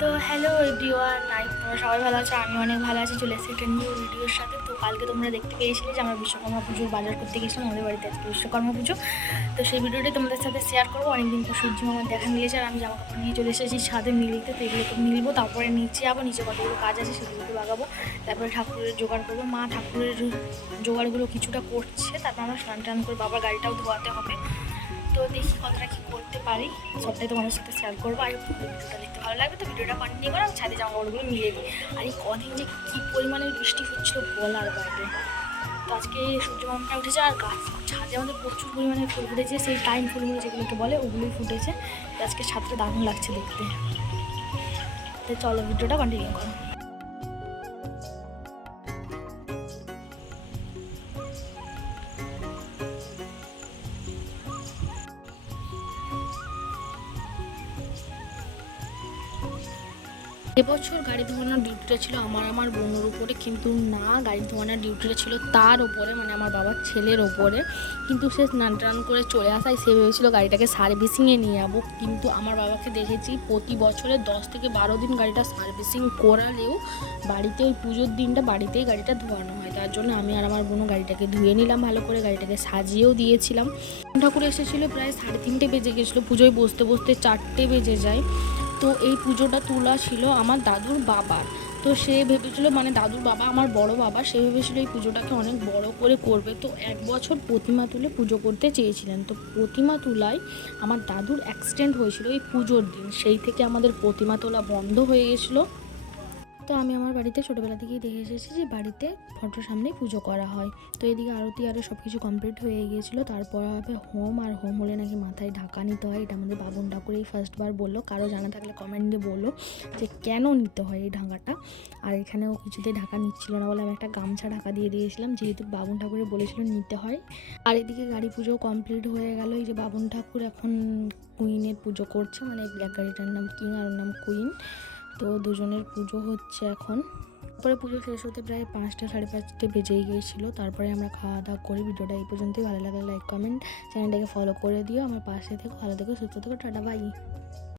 তো hello everyone, তোমরা সবাই ভালো আছো, আমি অনেক ভালো আছি। চলে এসেছি একটা নিউ ভিডিওর সাথে। তো কালকে তোমরা দেখতে পেয়েছিলে যে আমরা বিশ্বকর্মা পুজোর বাজার করতে গেছিলাম। আমাদের বাড়িতে আজকে বিশ্বকর্মা পুজো। তো সেই ভিডিওটাই তোমাদের সাথে শেয়ার করবো। অনেকদিন পর সূর্য আমার দেখা মিলেছে, আর আমি জামা কাপড় নিয়ে চলে এসেছি ছাদে মিলতে। তো এগুলোকে মিলবো, তারপরে নিচে যাবো, নিচে কতগুলো কাজ আছে সেগুলোকে লাগাবো, তারপরে ঠাকুরের জোগাড় করবো। মা ঠাকুরের জোগাড়গুলো কিছুটা করছে, তারপর আমরা স্নান টান করে বাবার গাড়িটাও ধোয়াতে হবে। তো দেখি কতটা কী করতে পারি, সবটাই তোমাদের সাথে শেয়ার করবো। আর ভিডিওটা দেখতে ভালো লাগবে, তো ভিডিওটা কন্টিনিউ করে আমি ছাদে জামা কাপড়গুলো মিলিয়ে দিই। আর এই কদিন যে কী পরিমাণে বৃষ্টি হচ্ছিলো বলার বাইরে। তো আজকে সূর্য মামাটা উঠেছে, আর গাছ ছাদে আমাদের প্রচুর পরিমাণে ফুল ফুটেছে, সেই টাইম ফুলগুলো যেগুলোকে বলে ওগুলোই ফুটেছে। তো আজকে ছাদটা দারুণ লাগছে দেখতে। তো চলো ভিডিওটা কন্টিনিউ করো। এবছর গাড়ি ধোয়ানোর ডিউটিটা ছিল আমার বোনের উপরে, কিন্তু না, গাড়ি ধোয়ানোর ডিউটিটা ছিল তার ওপরে, মানে আমার বাবার ছেলের ওপরে। কিন্তু সে স্নান টান করে চলে আসায় সে ভেবেছিল গাড়িটাকে সার্ভিসিংয়ে নিয়ে যাবো। কিন্তু আমার বাবাকে দেখেছি প্রতি বছরে 10 থেকে 12 দিন গাড়িটা সার্ভিসিং করালেও বাড়িতে ওই পুজোর দিনটা বাড়িতেই গাড়িটা ধোয়ানো হয়। তার জন্য আমি আর আমার বোনও গাড়িটাকে ধুয়ে নিলাম ভালো করে, গাড়িটাকে সাজিয়েও দিয়েছিলাম। ঠাকুর এসেছিলো প্রায় 3:30 বেজে গেছিলো, পুজোয় বসতে বসতে 4টে বেজে যায়। তো এই পুজোটা তোলা ছিল আমার দাদুর বাবার। তো সে ভেবেছিল, মানে দাদুর বাবা আমার বড় বাবা, সে ভেবেছিল এই পুজোটাকে অনেক বড় করে করবে। তো 1 বছর প্রতিমা তুলে পুজো করতে চেয়েছিলেন। তো প্রতিমা তোলায় আমার দাদুর অ্যাক্সিডেন্ট হয়েছিল এই পুজোর দিন, সেই থেকে আমাদের প্রতিমা তোলা বন্ধ হয়ে গেছিলো। তো আমি আমার বাড়িতে ছোটোবেলা থেকেই দেখে এসেছি যে বাড়িতে ফটোর সামনেই পুজো করা হয়। তো এদিকে আরতি আরও সব কিছু কমপ্লিট হয়ে গিয়েছিলো। তারপর হবে হোম, আর হোম হলে নাকি মাথায় ঢাকা নিতে হয়। এটা আমাদের বাবন ঠাকুরেই ফার্স্টবার বললো। কারো জানা থাকলে কমেন্টে বললো যে কেন নিতে হয় এই ঢাকাটা। আর এখানেও কিছুতেই ঢাকা নিচ্ছিল না বলে আমি একটা গামছা ঢাকা দিয়ে দিয়েছিলাম, যেহেতু বাবন ঠাকুরে বলেছিল নিতে হয়। আর এদিকে গাড়ি পুজো কমপ্লিট হয়ে গেল। এই যে বাবন ঠাকুর এখন কুইনের পুজো করছে, মানে ব্ল্যাক গাড়িটার নাম কিং আর ওর নাম কুইন। তো দুজনের পুজো হচ্ছে এখন। তারপরে পুজো শেষ হতে প্রায় 5টা 5:30 বেজেই গিয়েছিলো। তারপরে আমরা খাওয়া দাওয়া করি। ভিডিওটা এই পর্যন্তই। ভালো লাগলে লাইক কমেন্ট, চ্যানেলটাকে ফলো করে দিও। আমার পাশে থেকো, ভালো থেকো, সুস্থ থেকো, টাটা বাই।